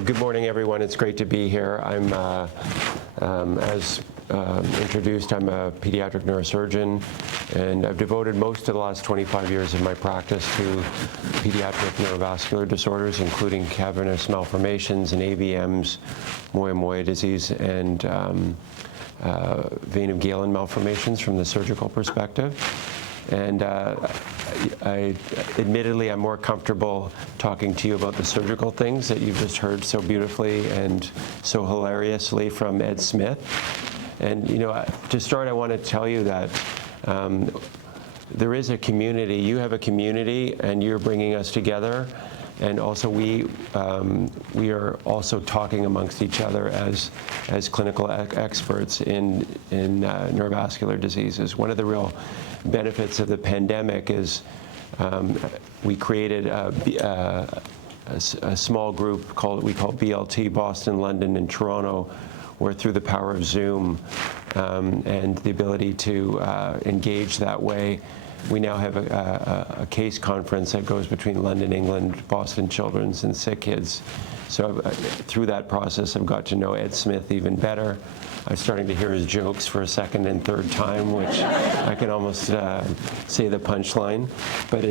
Good morning, everyone. It's great to be here. I'm, as introduced, I'm a pediatric neurosurgeon, and I've devoted most of the last 25 years of my practice to pediatric neurovascular disorders, including cavernous malformations and AVMs, Moyamoya disease, and vein of Galen malformations from the surgical perspective. And admittedly, I'm more comfortable talking to you about the surgical things that you've just heard so beautifully and so hilariously from Ed Smith. And to start, I want to tell you that there is a community. You have a community, and you're bringing us together. And also, we are also talking amongst each other as clinical experts in neurovascular diseases. One of the real benefits of the pandemic is we created a small group we call BLT, Boston, London, and Toronto, where through the power of Zoom and the ability to engage that way, we now have a case conference that goes between London, England, Boston Children's, and Sick Kids. So through that process, I've got to know Ed Smith even better. I'm starting to hear his jokes for a second and third time, which I can almost say the punchline. But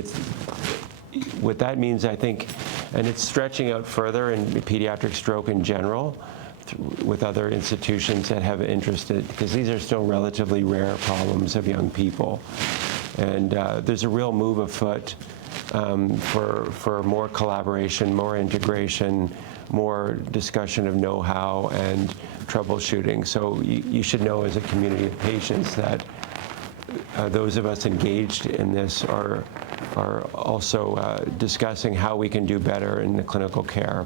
what that means, I think, and it's stretching out further in pediatric stroke in general, with other institutions that have interested, because these are still relatively rare problems of young people. And there's a real move afoot for more collaboration, more integration, more discussion of know-how and troubleshooting. So you should know, as a community of patients, that those of us engaged in this are also discussing how we can do better in the clinical care.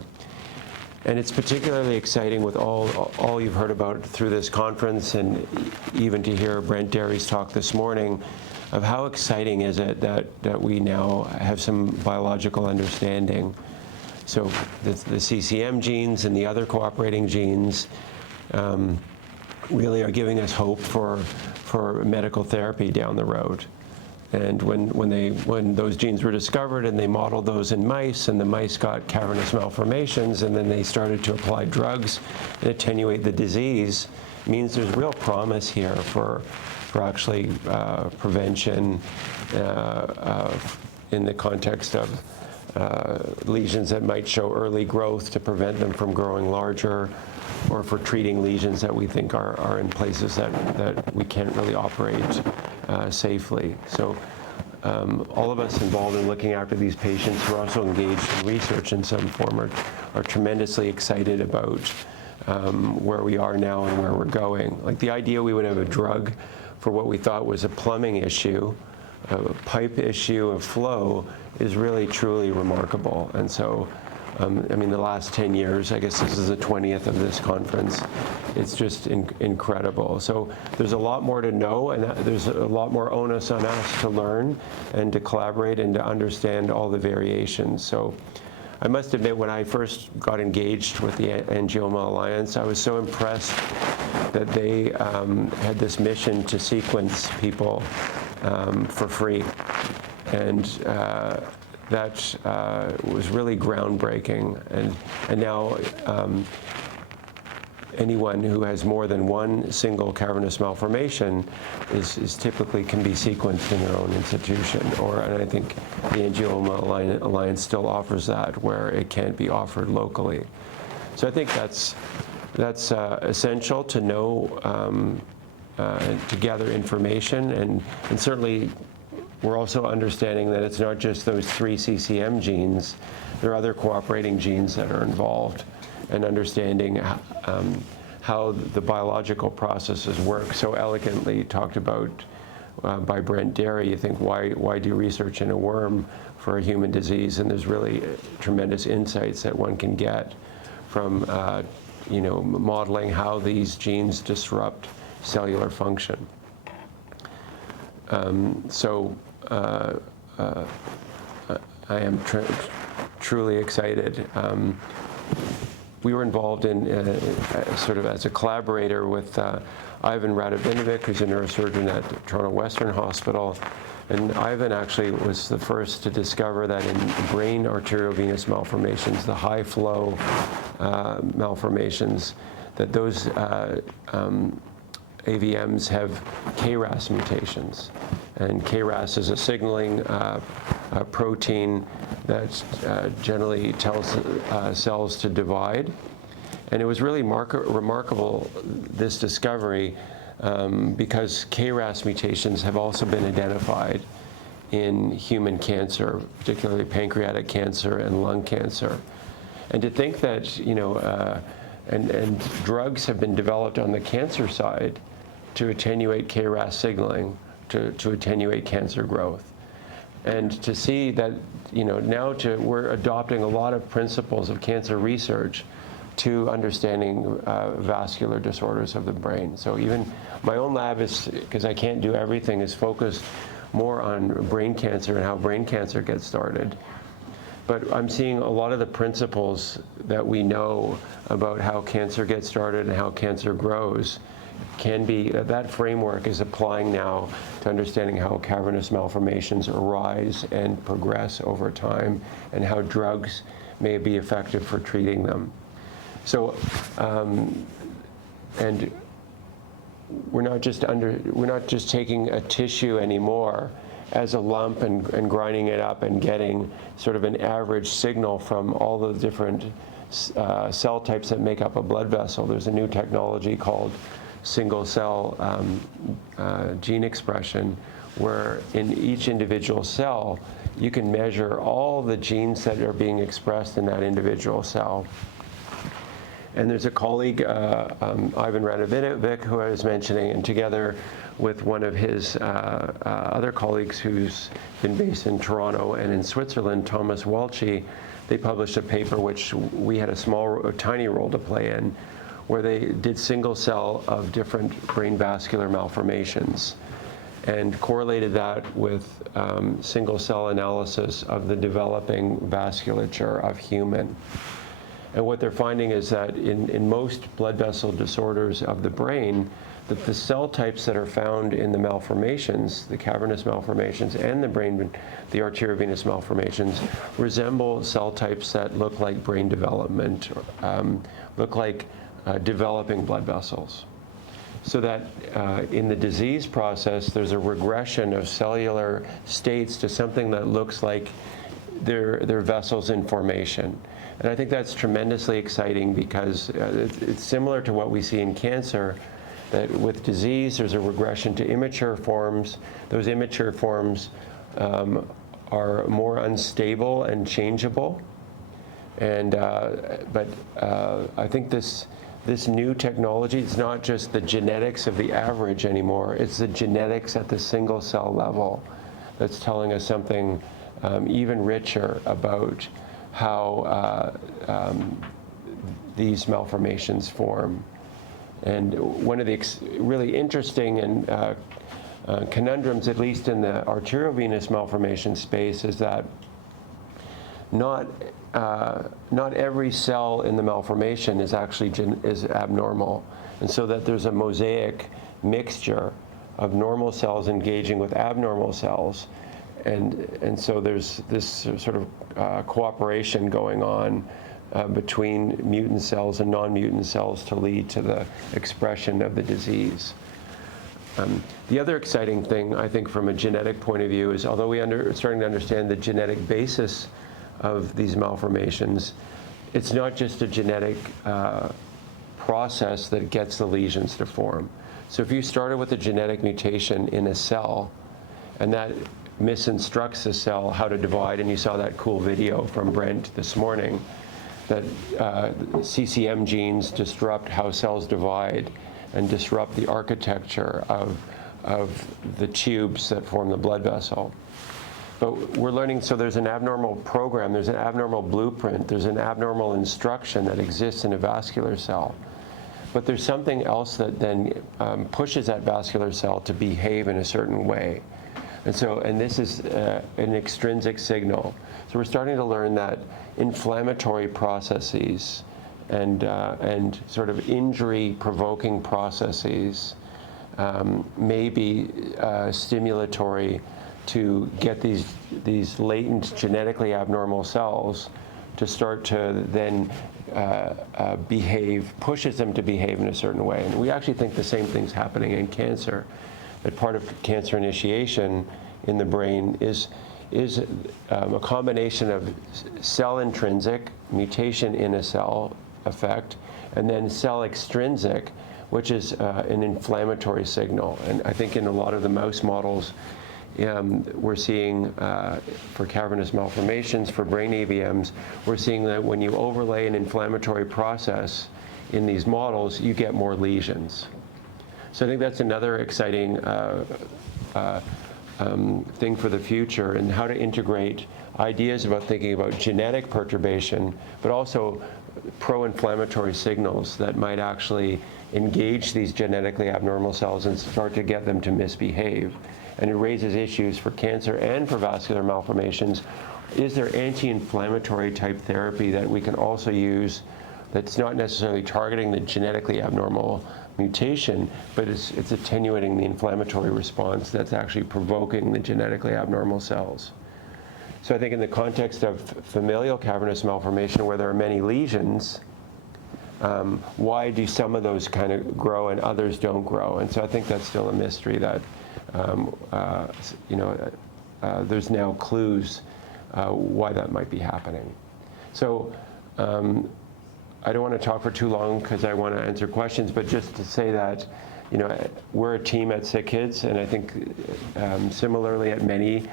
And it's particularly exciting with all you've heard about through this conference, and even to hear Brent Derry's talk this morning, of how exciting is it that we now have some biological understanding. So the CCM genes and the other cooperating genes really are giving us hope for medical therapy down the road. And when those genes were discovered and they modeled those in mice, and the mice got cavernous malformations, and then they started to apply drugs and attenuate the disease, means there's real promise here for actually prevention in the context of lesions that might show early growth to prevent them from growing larger, or for treating lesions that we think are in places that we can't really operate safely. So all of us involved in looking after these patients who are also engaged in research in some form are tremendously excited about where we are now and where we're going. Like the idea we would have a drug for what we thought was a plumbing issue, a pipe issue of flow, is really truly remarkable. And so, I mean, the last 10 years, I guess this is the 20th of this conference, it's just incredible. So there's a lot more to know, and there's a lot more onus on us to learn and to collaborate and to understand all the variations. So I must admit, when I first got engaged with the Angioma Alliance, I was so impressed that they had this mission to sequence people for free. And that was really groundbreaking. And now anyone who has more than one single cavernous malformation is typically can be sequenced in their own institution. And I think the Angioma Alliance still offers that, where it can't be offered locally. So I think that's essential to know and to gather information, and certainly we're also understanding that it's not just those 3 CCM genes. There are other cooperating genes that are involved, and understanding how the biological processes work so elegantly talked about by Brent Derry. You think, why do research in a worm for a human disease? And there's really tremendous insights that one can get from modeling how these genes disrupt cellular function. I am truly excited. We were involved in sort of as a collaborator with Ivan Radovinovic, who's a neurosurgeon at Toronto Western Hospital. And Ivan actually was the first to discover that in brain arteriovenous malformations, the high flow malformations, that those AVMs have KRAS mutations. And KRAS is a signaling protein that generally tells cells to divide. And it was really remarkable, this discovery, because KRAS mutations have also been identified in human cancer, particularly pancreatic cancer and lung cancer. And to think that, and drugs have been developed on the cancer side to attenuate KRAS signaling, to attenuate cancer growth. And to see that, now we're adopting a lot of principles of cancer research to understanding vascular disorders of the brain. So even my own lab is, because I can't do everything, is focused more on brain cancer and how brain cancer gets started. But I'm seeing a lot of the principles that we know about how cancer gets started and how cancer grows that framework is applying now to understanding how cavernous malformations arise and progress over time and how drugs may be effective for treating them. So, and we're not just taking a tissue anymore as a lump and grinding it up and getting sort of an average signal from all the different cell types that make up a blood vessel. There's a new technology called single cell gene expression, where in each individual cell you can measure all the genes that are being expressed in that individual cell. And there's a colleague, Ivan Radovinovic, who I was mentioning, and together with one of his other colleagues who's been based in Toronto and in Switzerland, Thomas Welchie, they published a paper which we had a tiny role to play in, where they did single cell of different brain vascular malformations and correlated that with single cell analysis of the developing vasculature of human. And what they're finding is that in most blood vessel disorders of the brain, that the cell types that are found in the malformations, the cavernous malformations and the arteriovenous malformations, resemble cell types that look like brain development, look like developing blood vessels. So that in the disease process, there's a regression of cellular states to something that looks like they're vessels in formation. And I think that's tremendously exciting because it's similar to what we see in cancer, that with disease, there's a regression to immature forms. Those immature forms are more unstable and changeable. And but I think this new technology, it's not just the genetics of the average anymore, it's the genetics at the single cell level that's telling us something even richer about how these malformations form. And one of the really interesting and conundrums, at least in the arteriovenous malformation space, is that not every cell in the malformation is actually is abnormal, and so that there's a mosaic mixture of normal cells engaging with abnormal cells, and so there's this sort of cooperation going on between mutant cells and non-mutant cells to lead to the expression of the disease. The other exciting thing, I think, from a genetic point of view is, although we are starting to understand the genetic basis of these malformations, it's not just a genetic process that gets the lesions to form. So if you started with a genetic mutation in a cell, and that misinstructs the cell how to divide, and you saw that cool video from Brent this morning, that CCM genes disrupt how cells divide and disrupt the architecture of the tubes that form the blood vessel. But we're learning, so there's an abnormal program, there's an abnormal blueprint, there's an abnormal instruction that exists in a vascular cell. But there's something else that then pushes that vascular cell to behave in a certain way. And this is an extrinsic signal. So we're starting to learn that inflammatory processes and sort of injury-provoking processes may be stimulatory to get these latent genetically abnormal cells to start to then pushes them to behave in a certain way. And we actually think the same thing's happening in cancer, that part of cancer initiation in the brain is a combination of cell intrinsic, mutation in a cell effect, and then cell extrinsic, which is an inflammatory signal. And I think in a lot of the mouse models, we're seeing for cavernous malformations, for brain AVMs, we're seeing that when you overlay an inflammatory process in these models, you get more lesions. So I think that's another exciting thing for the future, and how to integrate ideas about thinking about genetic perturbation, but also pro-inflammatory signals that might actually engage these genetically abnormal cells and start to get them to misbehave. And it raises issues for cancer and for vascular malformations. Is there anti-inflammatory type therapy that we can also use that's not necessarily targeting the genetically abnormal mutation, but it's attenuating the inflammatory response that's actually provoking the genetically abnormal cells? So I think in the context of familial cavernous malformation, where there are many lesions, why do some of those kind of grow and others don't grow? And so I think that's still a mystery that, there's now clues why that might be happening. So I don't want to talk for too long because I want to answer questions, but just to say that, we're a team at Sick Kids, and I think similarly at many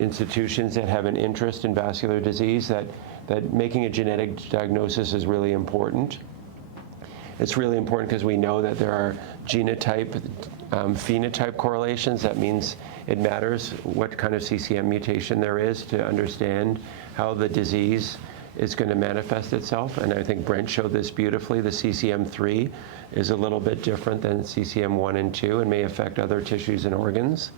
institutions that have an interest in vascular disease, that making a genetic diagnosis is really important. It's really important because we know that there are genotype, phenotype correlations. That means it matters what kind of CCM mutation there is to understand how the disease is going to manifest itself. And I think Brent showed this beautifully. The CCM3 is a little bit different than CCM1 and 2 and may affect other tissues and organs.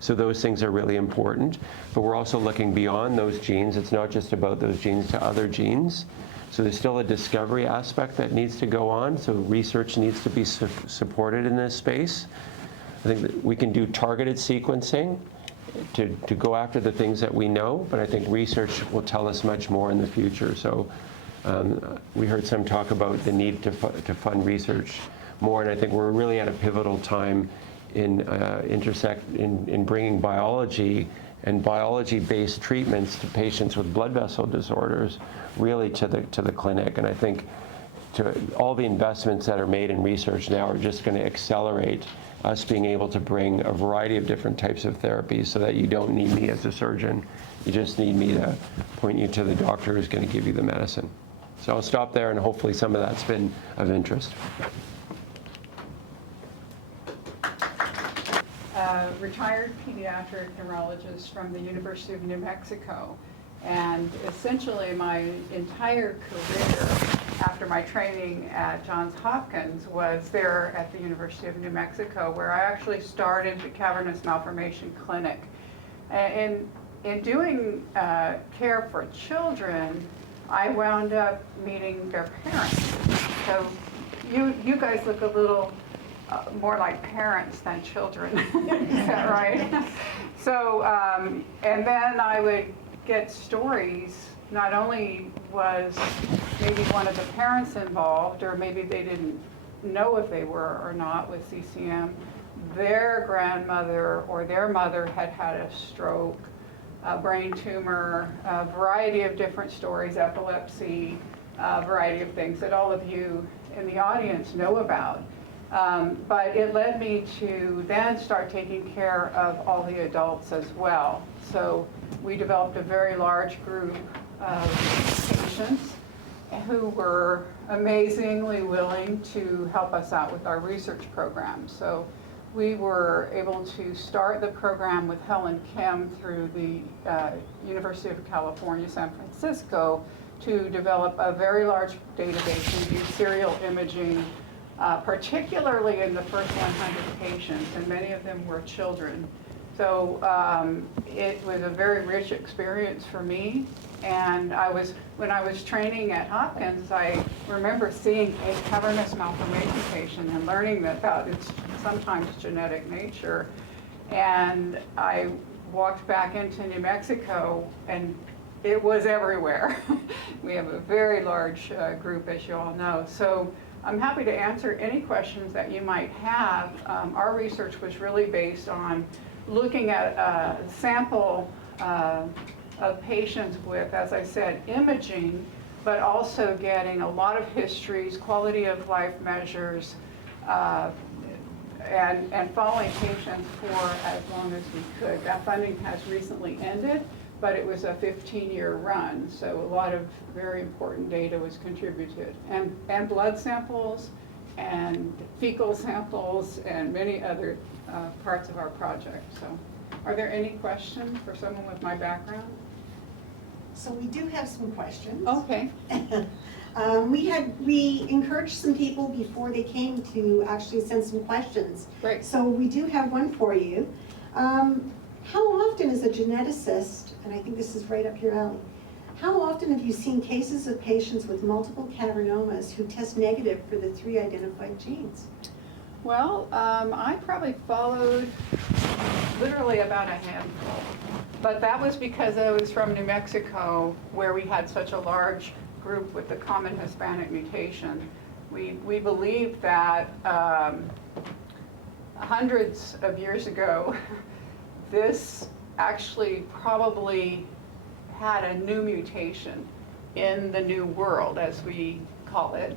So those things are really important. But we're also looking beyond those genes. It's not just about those genes to other genes. So there's still a discovery aspect that needs to go on. So research needs to be supported in this space. I think that we can do targeted sequencing to go after the things that we know, but I think research will tell us much more in the future. So we heard some talk about the need to fund research more, and I think we're really at a pivotal time in bringing biology and biology-based treatments to patients with blood vessel disorders really to the clinic. And I think all the investments that are made in research now are just going to accelerate us being able to bring a variety of different types of therapies, so that you don't need me as a surgeon. You just need me to point you to the doctor who's going to give you the medicine. So I'll stop there, and hopefully some of that's been of interest. Retired pediatric neurologist from the University of New Mexico. And essentially my entire career after my training at Johns Hopkins was there at the University of New Mexico, where I actually started the cavernous malformation clinic. And in doing care for children, I wound up meeting their parents. So you guys look a little more like parents than children. Is that right? So, and then I would get stories. Not only was maybe one of the parents involved, or maybe they didn't know if they were or not with CCM, their grandmother or their mother had had a stroke, a brain tumor, a variety of different stories, epilepsy, a variety of things that all of you in the audience know about. But it led me to then start taking care of all the adults as well. So we developed a very large group of patients who were amazingly willing to help us out with our research program. So we were able to start the program with Helen Kim through the University of California, San Francisco, to develop a very large database and do serial imaging, particularly in the first 100 patients, and many of them were children. So it was a very rich experience for me. And when I was training at Hopkins, I remember seeing a cavernous malformation patient and learning that it's sometimes genetic nature. And I walked back into New Mexico and it was everywhere. We have a very large group, as you all know. So I'm happy to answer any questions that you might have. Our research was really based on looking at a sample of patients with, as I said, imaging, but also getting a lot of histories, quality of life measures, and following patients for as long as we could. That funding has recently ended, but it was a 15-year run, so a lot of very important data was contributed. And blood samples, and fecal samples, and many other parts of our project. So, are there any questions for someone with my background? So we do have some questions. Okay. We encouraged some people before they came to actually send some questions. Great. So we do have one for you. How often is a geneticist, and I think this is right up your alley, how often have you seen cases of patients with multiple cavernomas who test negative for the 3 identified genes? Well, I probably followed literally about a handful, but that was because I was from New Mexico, where we had such a large group with the common Hispanic mutation. We believed that hundreds of years ago, this actually probably had a new mutation in the new world, as we call it.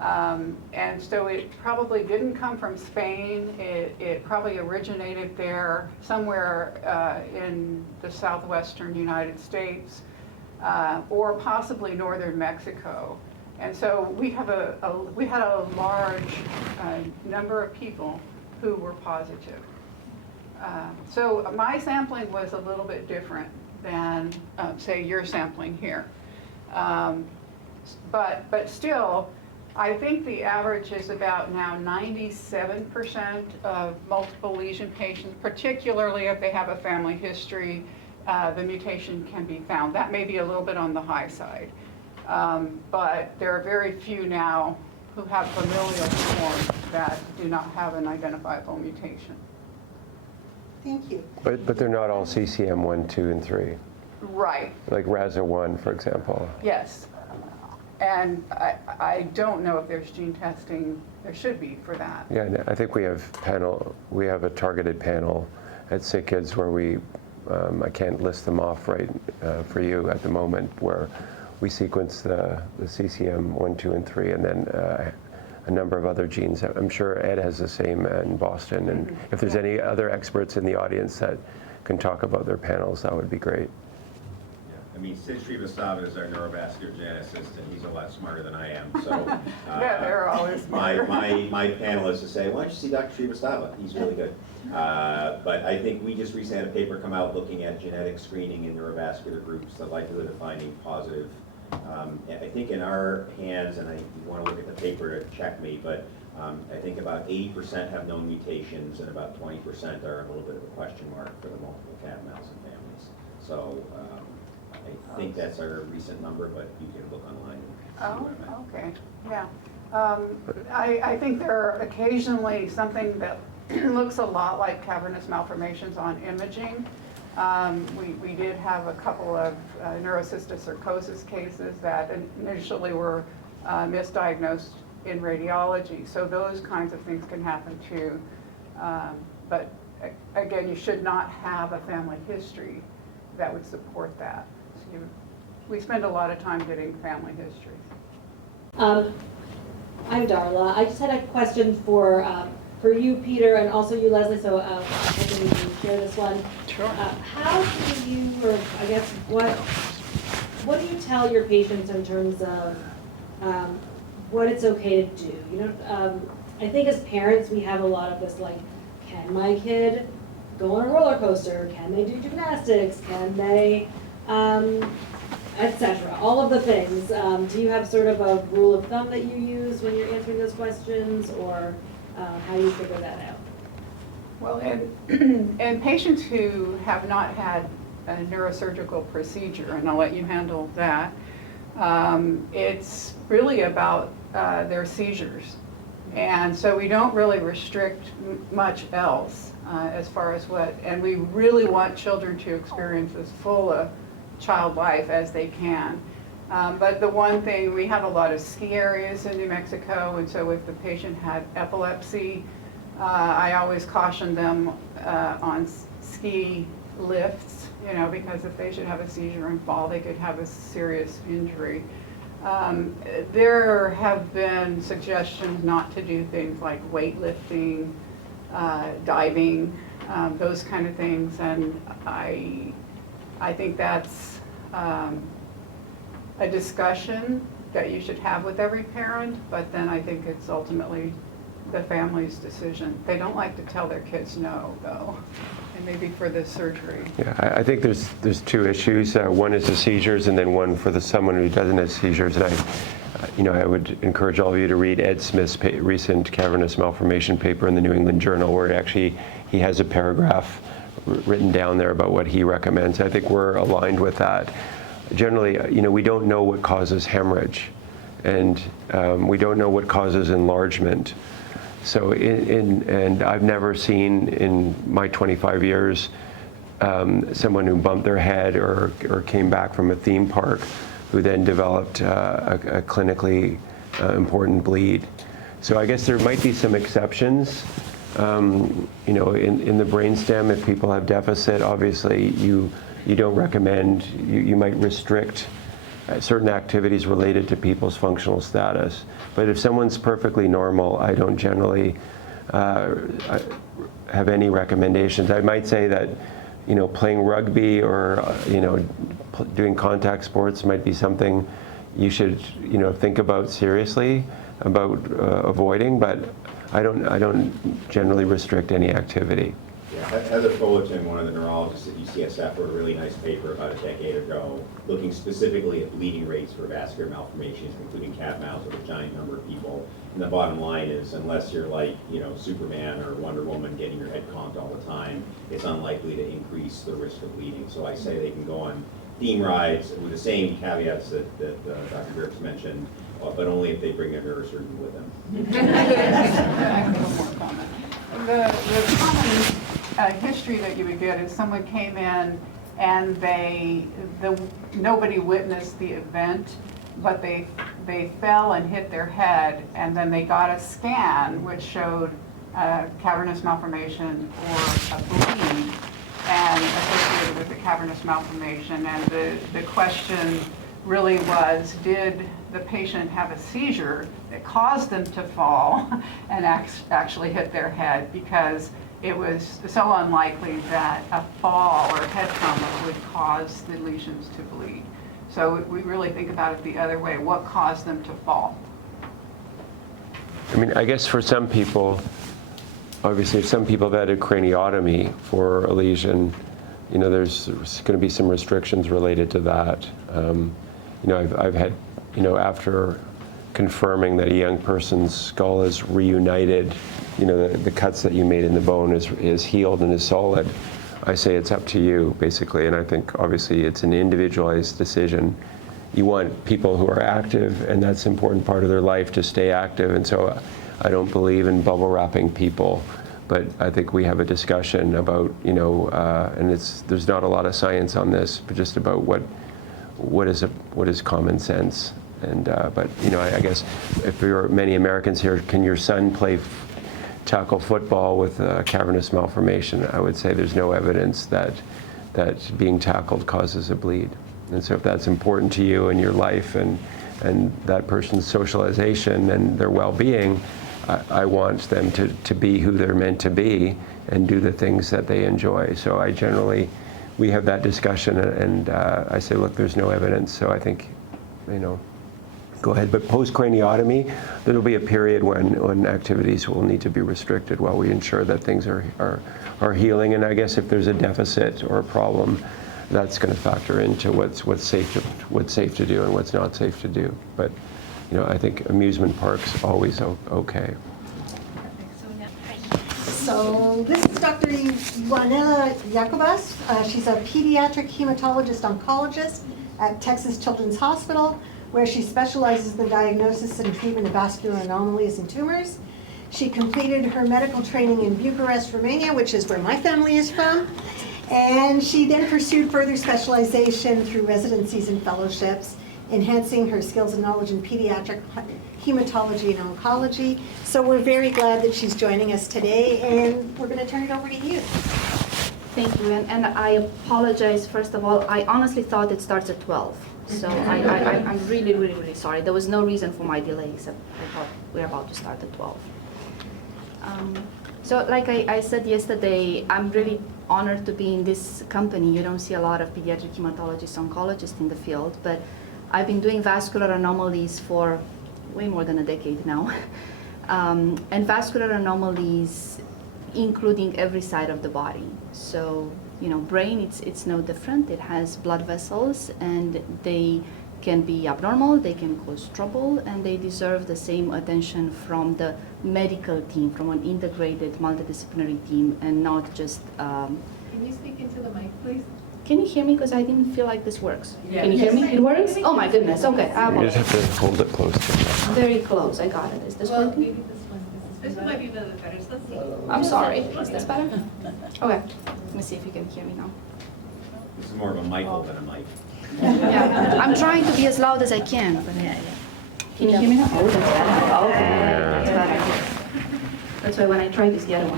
And so it probably didn't come from Spain. It probably originated there somewhere in the southwestern United States, or possibly northern Mexico. And so we had a large number of people who were positive. So my sampling was a little bit different than, say, your sampling here. But still, I think the average is about now 97% of multiple lesion patients, particularly if they have a family history, the mutation can be found. That may be a little bit on the high side. But there are very few now who have familial forms that do not have an identifiable mutation. Thank you. But they're not all CCM 1, 2, and 3. Right. Like RASA1, for example. Yes. And I don't know if there's gene testing. There should be for that. Yeah, and I think we have a targeted panel at Sick Kids where I can't list them off right for you at the moment, where we sequence the CCM 1, 2, and 3, and then a number of other genes. I'm sure Ed has the same in Boston, and if there's any other experts in the audience that can talk about their panels, that would be great. I mean, Sid Srivastava is our neurovascular geneticist, and he's a lot smarter than I am. So, Yeah, they're always smarter. my panel is to say, why don't you see Dr. Srivastava? He's really good. But I think we just recently had a paper come out looking at genetic screening in neurovascular groups, the likelihood of finding positive. I think in our hands, and you want to look at the paper to check me, but I think about 80% have known mutations, and about 20% are a little bit of a question mark for the multiple CAD-mouse and families. So. I think that's our recent number, but you can look online and see what I meant. Okay, yeah. I think there are occasionally something that looks a lot like cavernous malformations on imaging. We did have a couple of neurocysticercosis cases that initially were misdiagnosed in radiology. So those kinds of things can happen too. But again, you should not have a family history that would support that. We spend a lot of time getting family histories. I'm Darla. I just had a question for you, Peter, and also you, Leslie, so I'm hoping you can share this one. Sure. How do you, or I guess, what do you tell your patients in terms of what it's okay to do? You know, I think as parents, we have a lot of this, like, can my kid go on a roller coaster? Can they do gymnastics? Can they... etc. All of the things. Do you have sort of a rule of thumb that you use when you're answering those questions, or how do you figure that out? Well, and patients who have not had a neurosurgical procedure, and I'll let you handle that, it's really about their seizures. And so we don't really restrict much else as far as and we really want children to experience as full child life as they can. But the one thing, we have a lot of ski areas in New Mexico, and so if the patient had epilepsy, I always caution them on ski lifts, you know, because if they should have a seizure and fall, they could have a serious injury. There have been suggestions not to do things like weightlifting, diving, those kind of things, and I think that's a discussion that you should have with every parent, but then I think it's ultimately the family's decision. They don't like to tell their kids no, though, and maybe for the surgery. Yeah, I think there's two issues. One is the seizures, and then one for someone who doesn't have seizures. And I would encourage all of you to read Ed Smith's recent cavernous malformation paper in the New England Journal, where he has a paragraph written down there about what he recommends. I think we're aligned with that. Generally, we don't know what causes hemorrhage, and we don't know what causes enlargement. So, and I've never seen in my 25 years someone who bumped their head or came back from a theme park who then developed a clinically important bleed. So I guess there might be some exceptions. In the brainstem, if people have deficit, obviously you don't recommend, you might restrict certain activities related to people's functional status. But if someone's perfectly normal, I don't generally have any recommendations. I might say that, playing rugby or, doing contact sports might be something you should, think about seriously about avoiding, but I don't generally restrict any activity. Yeah, Heather Fullerton, one of the neurologists at UCSF, wrote a really nice paper about a decade ago looking specifically at bleeding rates for vascular malformations, including cat mouths with a giant number of people. And the bottom line is, unless you're like, Superman or Wonder Woman getting your head conked all the time, it's unlikely to increase the risk of bleeding. So I say they can go on theme rides with the same caveats that Dr. Dirks mentioned, but only if they bring their neurosurgeon with them. I have a little more comment. The common history that you would get is someone came in and nobody witnessed the event, but they fell and hit their head, and then they got a scan which showed cavernous malformation or a bleed and associated with the cavernous malformation. And the question really was, did the patient have a seizure that caused them to fall and actually hit their head? Because it was so unlikely that a fall or head trauma would cause the lesions to bleed. So we really think about it the other way. What caused them to fall? I mean, I guess for some people, obviously, if some people have had a craniotomy for a lesion, there's going to be some restrictions related to that. I've had, after confirming that a young person's skull is reunited, the cuts that you made in the bone is healed and is solid, I say it's up to you, basically. And I think, obviously, it's an individualized decision. You want people who are active, and that's an important part of their life, to stay active. And so I don't believe in bubble wrapping people. But I think we have a discussion about, and there's not a lot of science on this, but just about what is common sense. And but I guess if there are many Americans here, can your son tackle football with a cavernous malformation? I would say there's no evidence that being tackled causes a bleed. And so if that's important to you in your life and that person's socialization and their well-being, I want them to be who they're meant to be and do the things that they enjoy. So we have that discussion, and I say, look, there's no evidence. So I think, go ahead. But post-craniotomy, there'll be a period when activities will need to be restricted while we ensure that things are healing. And I guess if there's a deficit or a problem, that's going to factor into what's safe to do and what's not safe to do. But I think amusement parks always okay. So this is Dr. Ionela Iacobas. She's a pediatric hematologist oncologist at Texas Children's Hospital, where she specializes in the diagnosis and treatment of vascular anomalies and tumors. She completed her medical training in Bucharest, Romania, which is where my family is from. And she then pursued further specialization through residencies and fellowships, enhancing her skills and knowledge in pediatric hematology and oncology. So we're very glad that she's joining us today, and we're going to turn it over to you. Thank you, and I apologize, first of all, I honestly thought it starts at 12. So I'm really, really, really sorry. There was no reason for my delay, except I thought we were about to start at 12. So like I said yesterday, I'm really honored to be in this company. You don't see a lot of pediatric hematologists, oncologists in the field, but I've been doing vascular anomalies for way more than a decade now. And vascular anomalies including every side of the body. So, you know, brain, it's no different. It has blood vessels, and they can be abnormal, they can cause trouble, and they deserve the same attention from the medical team, from an integrated multidisciplinary team, and not just... Can you speak into the mic, please? Can you hear me? Because I didn't feel like this works. Yes. Can you hear me? It works? Oh my goodness, okay. You just have to hold it close to you. Very close, I got it. Is this Well, working? maybe this one. This one might be better. So let's see. I'm sorry. Is this better? Okay. Let me see if you can hear me now. This is more of a Michael than a Mike. Yeah, I'm trying to be as loud as I can. But can you hear me now? Oh, that's better. Okay, that's better. That's why when I tried this, the other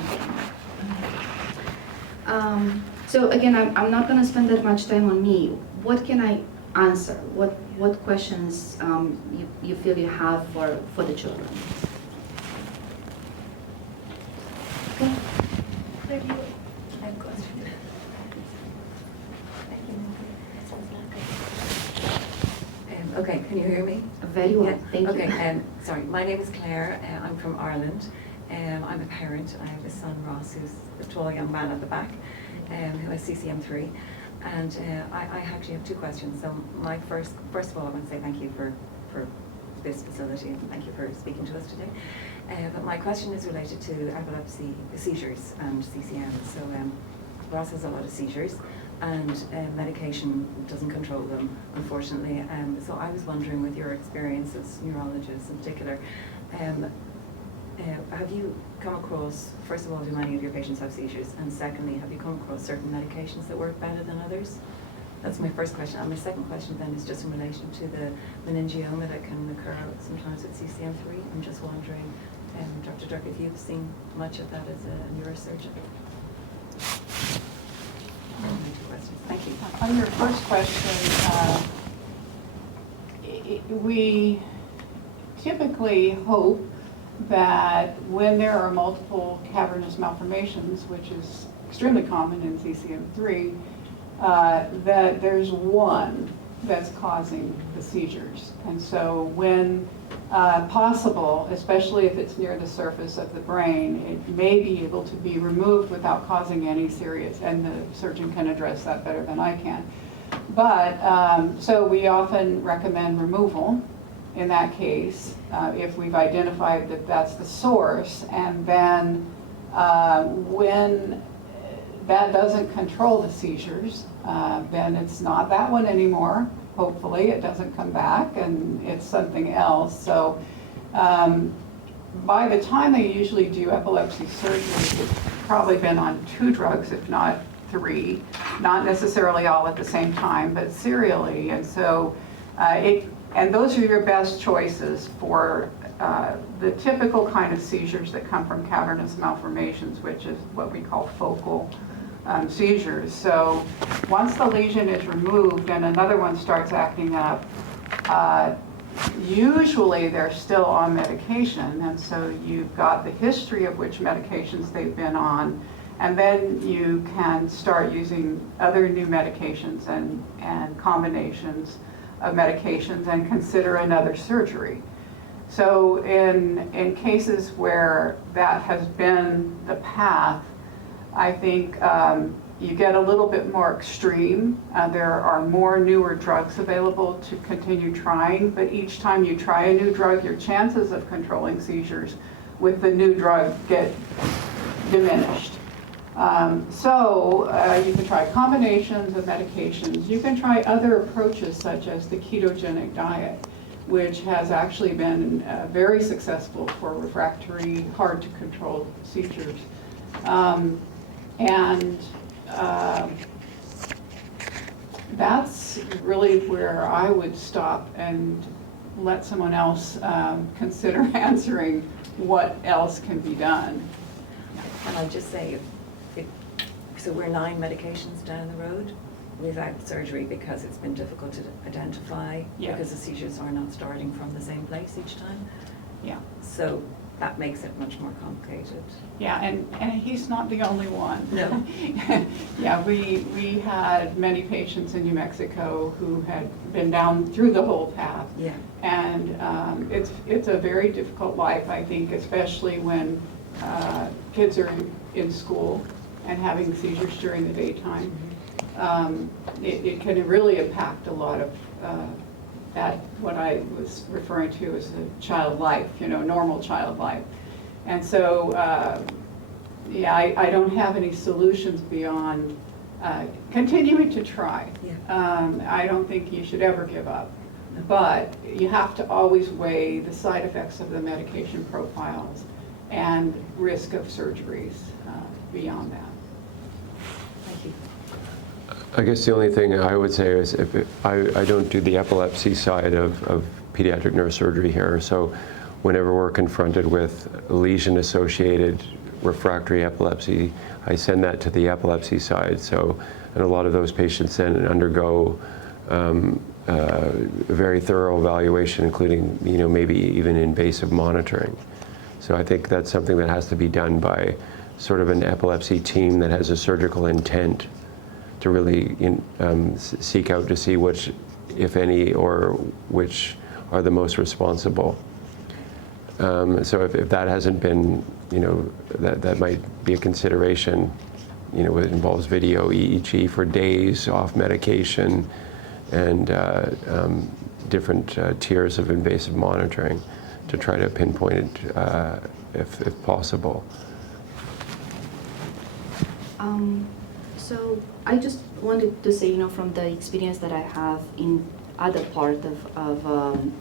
one. So again, I'm not going to spend that much time on me. What can I answer? What questions you feel you have for the children? Okay. I have a question. Okay, can you hear me? Very well, Yeah. thank you. Okay, sorry, my name is Claire. I'm from Ireland. I'm a parent. I have a son, Ross, who's the tall young man at the back, who has CCM3. And I actually have two questions. So my first of all, I want to say thank you for this facility, and thank you for speaking to us today. But my question is related to epilepsy, seizures, and CCM. So Ross has a lot of seizures, and medication doesn't control them, unfortunately. So I was wondering, with your experience as neurologists in particular, have you come across, first of all, do many of your patients have seizures? And secondly, have you come across certain medications that work better than others? That's my first question. And my second question then is just in relation to the meningioma that can occur sometimes with CCM3. I'm just wondering, Dr. Dirk, if you've seen much of that as a neurosurgeon. My two questions. Thank you. On your first question, we typically hope that when there are multiple cavernous malformations, which is extremely common in CCM3, that there's one that's causing the seizures. And so when possible, especially if it's near the surface of the brain, it may be able to be removed without causing any serious, and the surgeon can address that better than I can. But, so we often recommend removal in that case, if we've identified that that's the source, and then when that doesn't control the seizures, then it's not that one anymore. Hopefully it doesn't come back and it's something else. So by the time they usually do epilepsy surgery, it's probably been on 2 drugs, if not 3, not necessarily all at the same time, but serially. And so and those are your best choices for the typical kind of seizures that come from cavernous malformations, which is what we call focal seizures. So once the lesion is removed and another one starts acting up, usually they're still on medication, and so you've got the history of which medications they've been on, and then you can start using other new medications and combinations of medications and consider another surgery. So in cases where that has been the path, I think you get a little bit more extreme. There are more newer drugs available to continue trying, but each time you try a new drug, your chances of controlling seizures with the new drug get diminished. So you can try combinations of medications. You can try other approaches such as the ketogenic diet, which has actually been very successful for refractory, hard to control seizures. And that's really where I would stop and let someone else consider answering what else can be done. And I'll just say, so we're 9 medications down the road without surgery because it's been difficult to identify, Yeah. because the seizures are not starting from the same place each time. Yeah. So that makes it much more complicated. Yeah, and he's not the only one. No. Yeah, we had many patients in New Mexico who had been down through the whole path. Yeah. And it's a very difficult life, I think, especially when kids are in school and having seizures during the daytime. It can really impact a lot of that, what I was referring to as a child life, normal child life. And so, yeah, I don't have any solutions beyond continuing to try. Yeah. I don't think you should ever give up. But you have to always weigh the side effects of the medication profiles and risk of surgeries beyond that. Thank you. I guess the only thing I would say is I don't do the epilepsy side of pediatric neurosurgery here, so whenever we're confronted with lesion-associated refractory epilepsy, I send that to the epilepsy side. So, and a lot of those patients then undergo a very thorough evaluation, including maybe even invasive monitoring. So I think that's something that has to be done by sort of an epilepsy team that has a surgical intent to really seek out to see which, if any, or which are the most responsible. So if that hasn't been, that might be a consideration. It involves video EEG for days off medication and different tiers of invasive monitoring to try to pinpoint it if possible. So I just wanted to say, from the experience that I have in other part of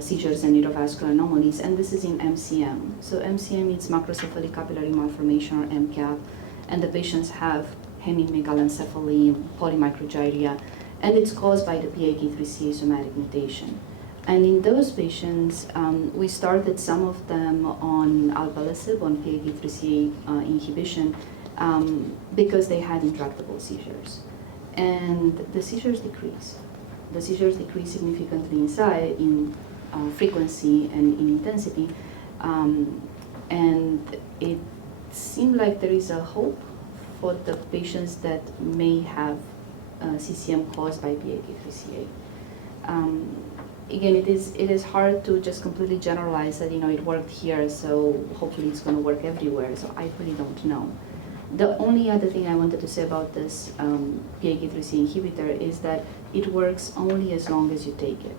seizures and neurovascular anomalies, and this is in MCM. So MCM is macrocephalic capillary malformation, or MCAP, and the patients have hemimegalencephaly, polymicrogyria, and it's caused by the PAK3CA somatic mutation. And in those patients, we started some of them on alpelisib, on PAK3CA inhibition, because they had intractable seizures. And the seizures decrease. The seizures decrease significantly in size, in frequency, and in intensity. And it seemed like there is a hope for the patients that may have CCM caused by PAK3CA. Again, it is hard to just completely generalize that it worked here, so hopefully it's going to work everywhere. So I really don't know. The only other thing I wanted to say about this PAK3CA inhibitor is that it works only as long as you take it.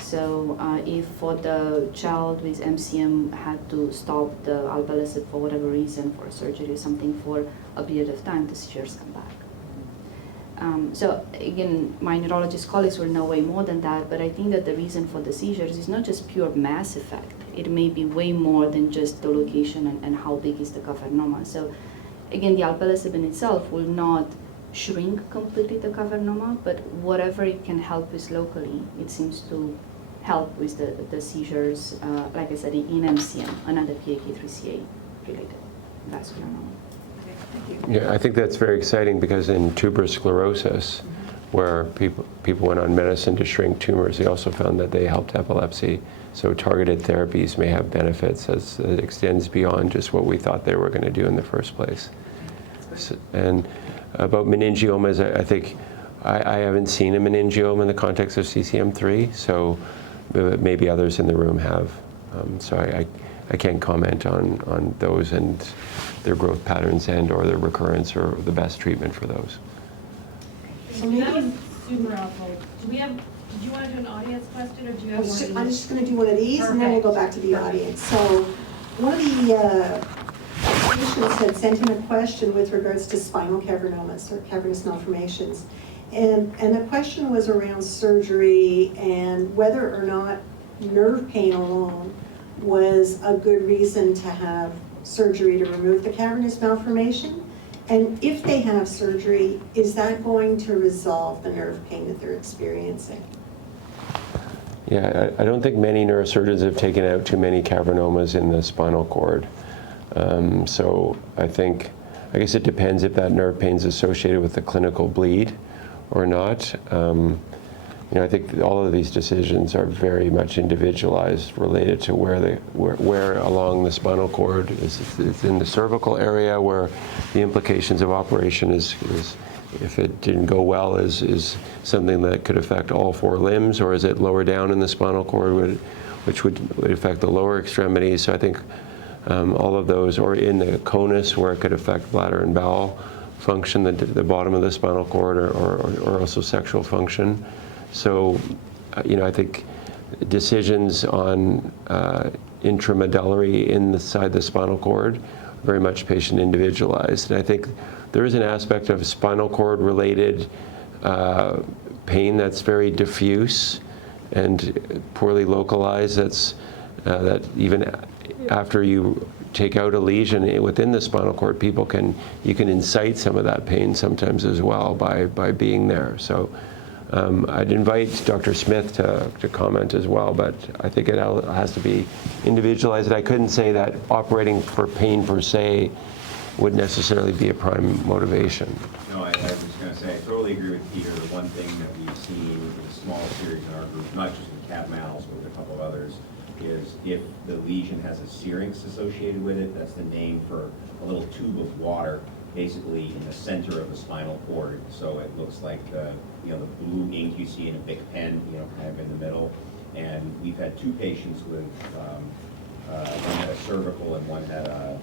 So if for the child with MCM had to stop the alpelisib for whatever reason, for surgery or something, for a period of time, the seizures come back. So again, my neurologist colleagues will know way more than that, but I think that the reason for the seizures is not just pure mass effect. It may be way more than just the location and how big is the cavernoma. So again, the alpelisib in itself will not shrink completely the cavernoma, but whatever it can help with locally, it seems to help with the seizures, like I said, in MCM, another PAK3CA related vascular anomaly. Okay, thank you. Yeah, I think that's very exciting because in tuberous sclerosis, where people went on medicine to shrink tumors, they also found that they helped epilepsy. So targeted therapies may have benefits as it extends beyond just what we thought they were going to do in the first place. And about meningiomas, I think I haven't seen a meningioma in the context of CCM3, so maybe others in the room have. So I can't comment on those and their growth patterns and or their recurrence or the best treatment for those. So That was maybe, super helpful. Did you want to do an audience question, or do you have one? I'm just going to do one of these, and then we'll go back to the audience. So one of the patients had sent in a question with regards to spinal cavernomas or cavernous malformations. And the question was around surgery and whether or not nerve pain alone was a good reason to have surgery to remove the cavernous malformation. And if they have surgery, is that going to resolve the nerve pain that they're experiencing? Yeah, I don't think many neurosurgeons have taken out too many cavernomas in the spinal cord. So I guess it depends if that nerve pain is associated with the clinical bleed or not. I think all of these decisions are very much individualized, related to where along the spinal cord is in the cervical area, where the implications of operation is if it didn't go well, is something that could affect all 4 limbs, or is it lower down in the spinal cord, which would affect the lower extremities. So I think all of those, or in the conus, where it could affect bladder and bowel function, the bottom of the spinal cord, or also sexual function. So, I think decisions on intramedullary inside the spinal cord are very much patient individualized. And I think there is an aspect of spinal cord related pain that's very diffuse and poorly localized. That even after you take out a lesion within the spinal cord, you can incite some of that pain sometimes as well by being there. So I'd invite Dr. Smith to comment as well, but I think it has to be individualized. I couldn't say that operating for pain per se would necessarily be a prime motivation. No, I was just going to say, I totally agree with Peter. The one thing that we've seen with a small series in our group, not just with cat mouse, but with a couple of others, is if the lesion has a syrinx associated with it, that's the name for a little tube of water basically in the center of the spinal cord. So it looks like the blue ink you see in a big pen, kind of in the middle. And we've had 2 patients with, one had a cervical and one had a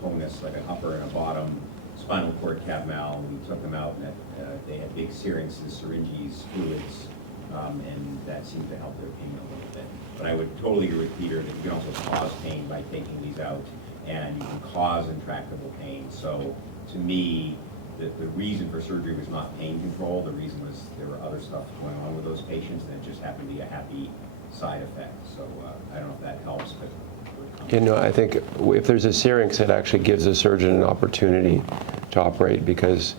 conus, like an upper and a bottom spinal cord cap-mal. We took them out and they had big syrinxes, syringes, fluids, and that seemed to help their pain a little bit. But I would totally agree with Peter that you can also cause pain by taking these out, and you can cause intractable pain. So to me, the reason for surgery was not pain control. The reason was there were other stuff going on with those patients, and it just happened to be a happy side effect. So I don't know if that helps, but. I think if there's a syrinx, it actually gives the surgeon an opportunity to operate, because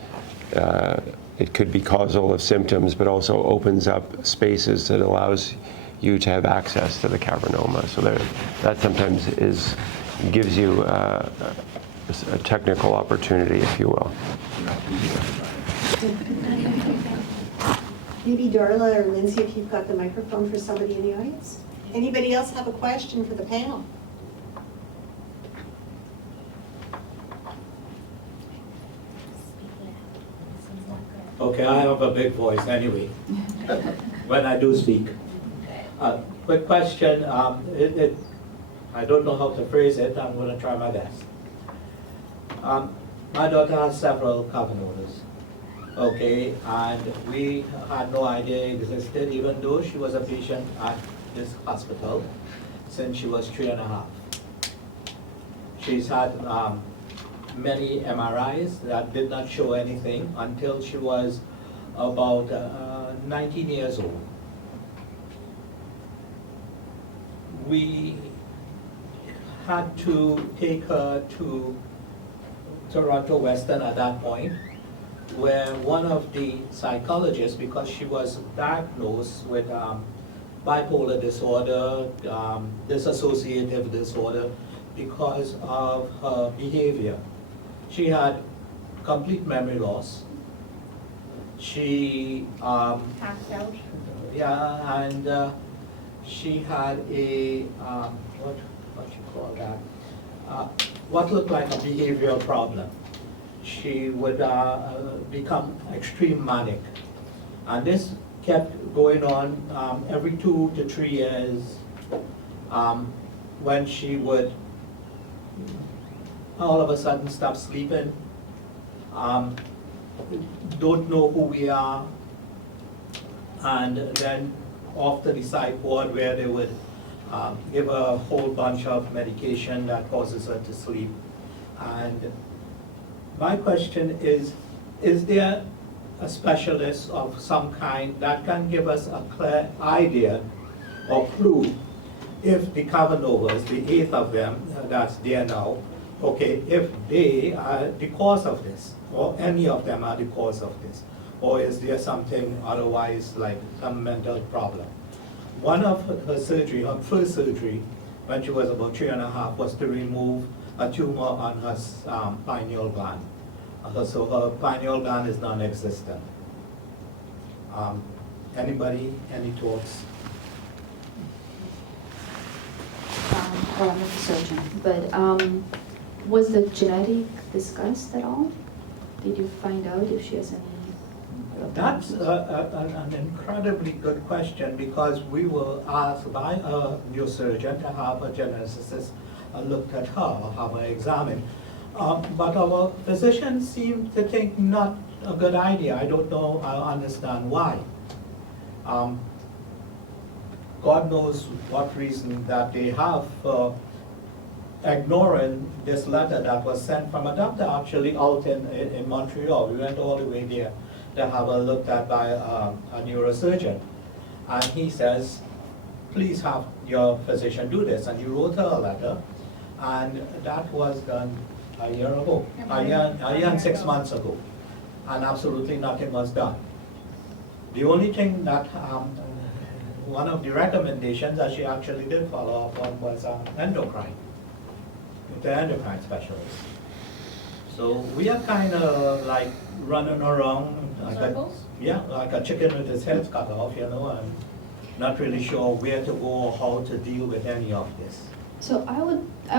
it could be causal of symptoms, but also opens up spaces that allows you to have access to the cavernoma. So that sometimes gives you a technical opportunity, if you will. Maybe Darla or Lindsay, if you've got the microphone for somebody in the audience. Anybody else have a question for the panel? Okay, I have a big voice anyway, when I do speak. Quick question, I don't know how to phrase it, I'm going to try my best. My daughter has several cavernomas, okay, and we had no idea it existed, even though she was a patient at this hospital since she was 3.5. She's had many MRIs that did not show anything until she was about 19 years old. We had to take her to Toronto Western at that point, where one of the psychologists, because she was diagnosed with bipolar disorder, dissociative disorder, because of her behavior. She had complete memory loss. She Passed out. yeah, and she had a what you call that? What looked like a behavioral problem. She would become extreme manic, and this kept going on every 2 to 3 years. When she would all of a sudden stop sleeping, don't know who we are, and then off to the psych ward where they would give her a whole bunch of medication that causes her to sleep. And my question is there a specialist of some kind that can give us a clear idea or clue if the cavernomas, the 8 of them that's there now, okay, if they are the cause of this, or any of them are the cause of this, or is there something otherwise like some mental problem. One of her surgery, her first surgery, when she was about 3.5, was to remove a tumor on her pineal gland. So her pineal gland is non-existent. Anybody, any thoughts? Well, I'm not a surgeon, but was the genetic discussed at all? Did you find out if she has any? That's an incredibly good question, because we were asked by a neurosurgeon to have a geneticist look at her, have her examined. But our physicians seem to think not a good idea. I don't know, I understand why. God knows what reason that they have for ignoring this letter that was sent from a doctor actually out in Montreal. We went all the way there to have her looked at by a neurosurgeon. And he says, please have your physician do this. And he wrote her a letter, and that was done a year ago, a year and 6 months ago. And absolutely nothing was done. The only thing that, one of the recommendations that she actually did follow up on was endocrine, the endocrine specialist. So we are kind of like running around like like a chicken with his head cut off, you know, and not really sure where to go or how to deal with any of this. So I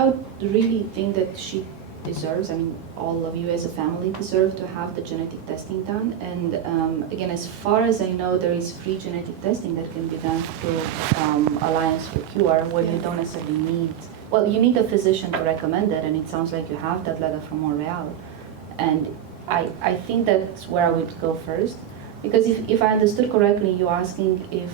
would really think that she deserves, I mean, all of you as a family deserve to have the genetic testing done. And again, as far as I know, there is free genetic testing that can be done through Alliance for Cure, where you don't necessarily need, well, you need a physician to recommend it, and it sounds like you have that letter from Montreal. And I think that's where I would go first, because if I understood correctly, you're asking if,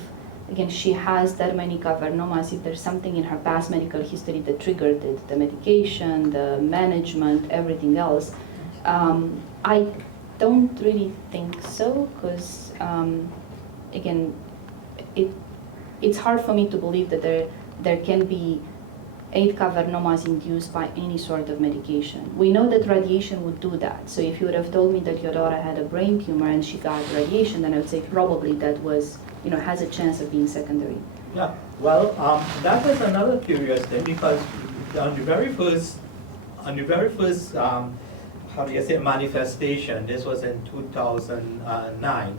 again, she has that many cavernomas, if there's something in her past medical history that triggered it, the medication, the management, everything else. I don't really think so, because again, it's hard for me to believe that there can be 8 cavernomas induced by any sort of medication. We know that radiation would do that. So if you would have told me that your daughter had a brain tumor and she got radiation, then I would say probably that was, has a chance of being secondary. Yeah, well, that was another curious thing, because on the very first, how do you say, manifestation, this was in 2009,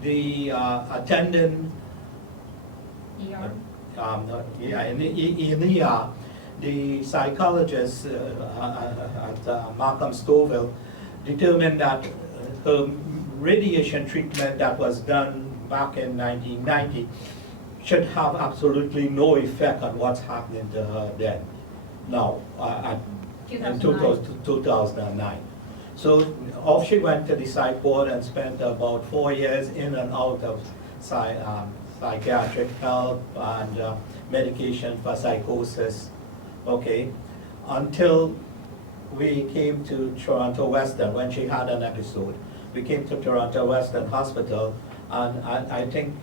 the attendant, in ER, the psychologist at Markham Stouffville determined that her radiation treatment that was done back in 1990 should have absolutely no effect on what's happening to her then, now, in 2009. So off she went to the psych ward and spent about 4 years in and out of psychiatric help and medication for psychosis, okay, until we came to Toronto Western when she had an episode. We came to Toronto Western Hospital, and I think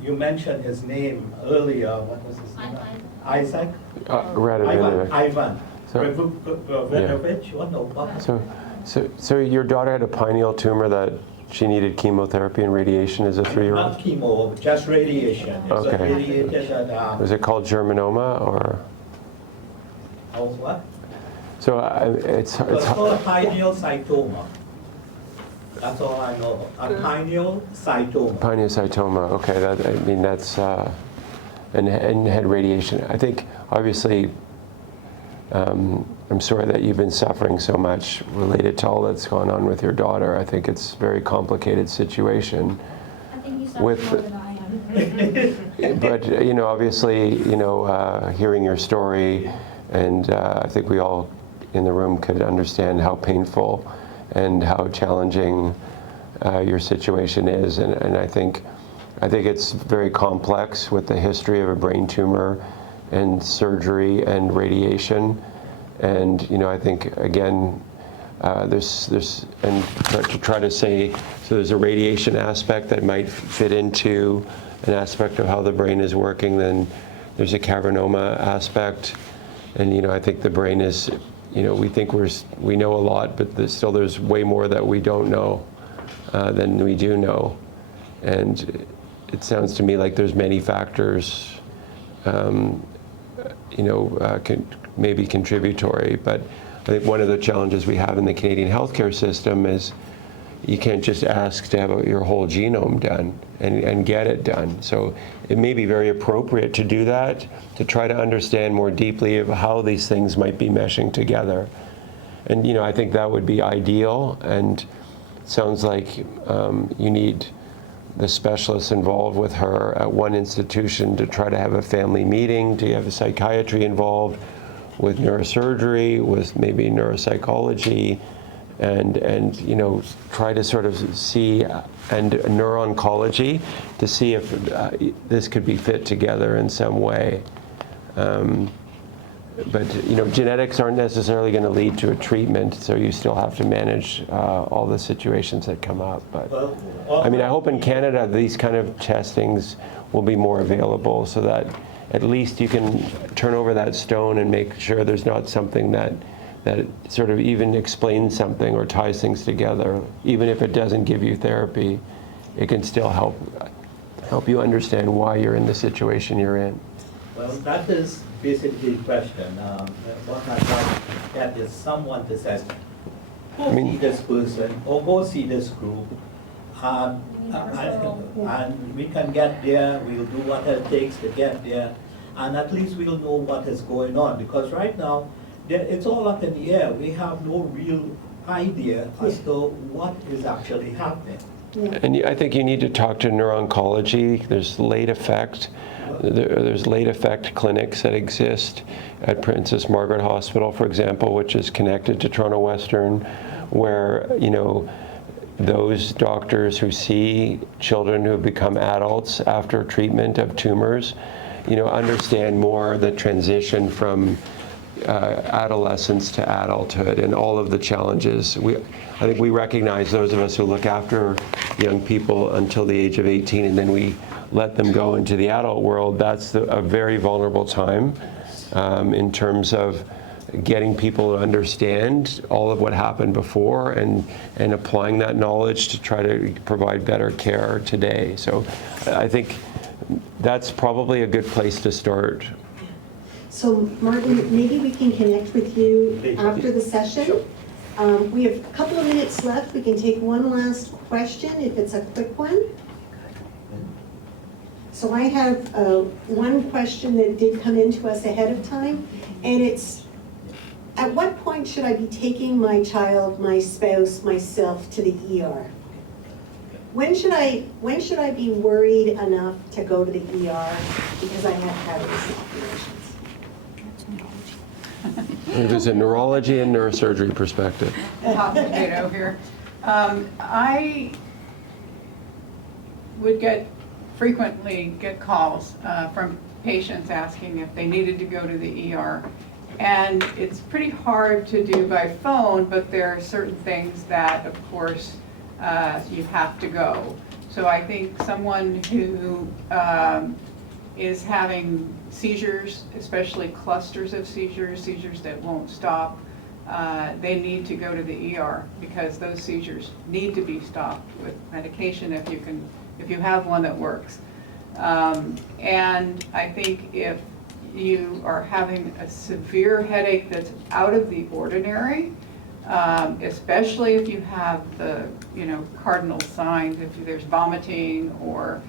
you mentioned his name earlier. What was his name? Isaac? Ivan. Ravinovich? What? No, what? So your daughter had a pineal tumor that she needed chemotherapy and radiation as a 3-year-old? Not chemo, just radiation. Okay. Was it called germinoma, or? Oh, what? So it's called pineocytoma. That's all I know. A pineocytoma. Pineocytoma. Okay, that's and had radiation. I think obviously. I'm sorry that you've been suffering so much related to all that's going on with your daughter. I think it's a very complicated situation. I think you suffer more than I am. But obviously, hearing your story, and I think we all in the room could understand how painful and how challenging your situation is, and I think it's very complex with the history of a brain tumor and surgery and radiation, and I think again there's and to try to say, so there's a radiation aspect that might fit into an aspect of how the brain is working, then there's a cavernoma aspect, And I think the brain is, we think we know a lot, but there's way more that we don't know than we do know. And it sounds to me like there's many factors, maybe contributory, but I think one of the challenges we have in the Canadian healthcare system is you can't just ask to have your whole genome done and get it done. So it may be very appropriate to do that, to try to understand more deeply of how these things might be meshing together. And I think that would be ideal, and it sounds like you need the specialists involved with her at one institution to try to have a family meeting, to have a psychiatry involved, with neurosurgery, with maybe neuropsychology, and try to sort of see, and neuro-oncology, to see if this could be fit together in some way. But genetics aren't necessarily going to lead to a treatment, so you still have to manage all the situations that come up. But I hope in Canada these kind of testings will be more available, so that at least you can turn over that stone and make sure there's not something that sort of even explains something or ties things together. Even if it doesn't give you therapy, it can still help you understand why you're in the situation you're in. Well, that is basically the question. What I want to get is someone to say, go see this person or go see this group, and we can get there, we'll do what it takes to get there, and at least we'll know what is going on. Because right now, it's all up in the air. We have no real idea as to what is actually happening. And I think you need to talk to neuro-oncology. There's late effect. There's late effect clinics that exist at Princess Margaret Hospital, for example, which is connected to Toronto Western, where those doctors who see children who have become adults after treatment of tumors, understand more the transition from adolescence to adulthood and all of the challenges. I think we recognize, those of us who look after young people until the age of 18 and then we let them go into the adult world, that's a very vulnerable time in terms of getting people to understand all of what happened before and applying that knowledge to try to provide better care today. So I think that's probably a good place to start. So Martin, maybe we can connect with you after the session. We have a couple of minutes left. We can take one last question if it's a quick one. So I have one question that did come into us ahead of time, and it's, at what point should I be taking my child, my spouse, myself to the ER? When should I be worried enough to go to the ER because I have had these operations? There's a neurology and neurosurgery perspective. Hot potato here. I would frequently get calls from patients asking if they needed to go to the ER. And it's pretty hard to do by phone, but there are certain things that, of course, you have to go. So I think someone who is having seizures, especially clusters of seizures that won't stop, they need to go to the ER because those seizures need to be stopped with medication if you have one that works. And I think if you are having a severe headache that's out of the ordinary, especially if you have the cardinal signs, if there's vomiting or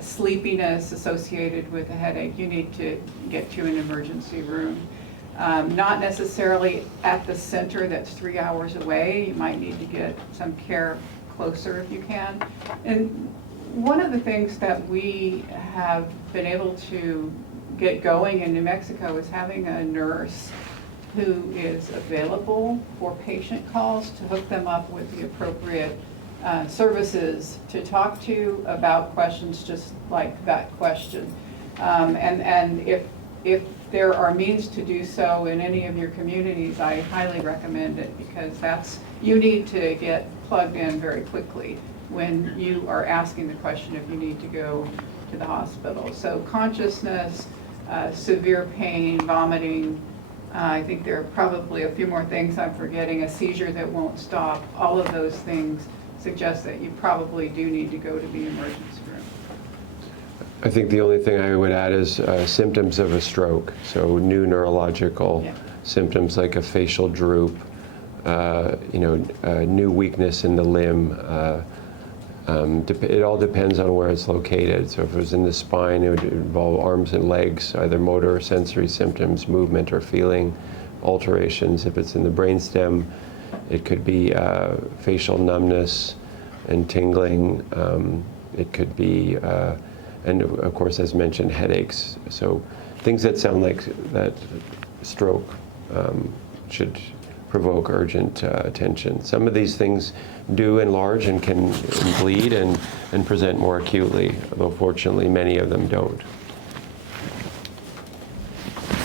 sleepiness associated with a headache, you need to get to an emergency room. Not necessarily at the center that's 3 hours away. You might need to get some care closer if you can. And one of the things that we have been able to get going in New Mexico is having a nurse who is available for patient calls to hook them up with the appropriate services to talk to about questions just like that question. And if there are means to do so in any of your communities, I highly recommend it, because you need to get plugged in very quickly when you are asking the question if you need to go to the hospital. So consciousness, severe pain, vomiting, I think there are probably a few more things I'm forgetting, a seizure that won't stop. All of those things suggest that you probably do need to go to the emergency room. I think the only thing I would add is symptoms of a stroke. So new neurological Yeah. symptoms like a facial droop, new weakness in the limb. It all depends on where it's located. So if it was in the spine, it would involve arms and legs, either motor or sensory symptoms, movement or feeling alterations. If it's in the brainstem, it could be facial numbness and tingling. It could be, and of course, as mentioned, headaches. So things that sound like that stroke should provoke urgent attention. Some of these things do enlarge and can bleed and present more acutely, although fortunately many of them don't.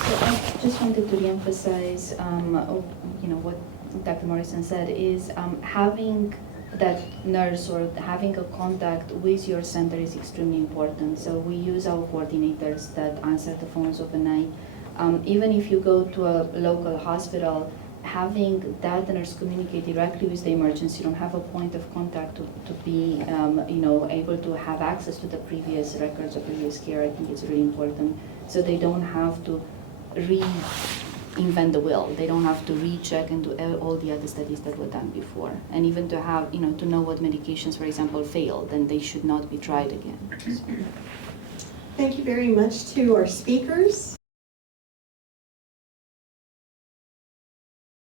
So I just wanted to reemphasize, what Dr. Morrison said is having that nurse or having a contact with your center is extremely important. So we use our coordinators that answer the phones overnight. Even if you go to a local hospital, having that nurse communicate directly with the emergency room, have a point of contact to be able to have access to the previous records of previous care, I think it's really important. So they don't have to reinvent the wheel. They don't have to recheck and do all the other studies that were done before. And even to have, to know what medications, for example, failed, and they should not be tried again. Thank you very much to our speakers.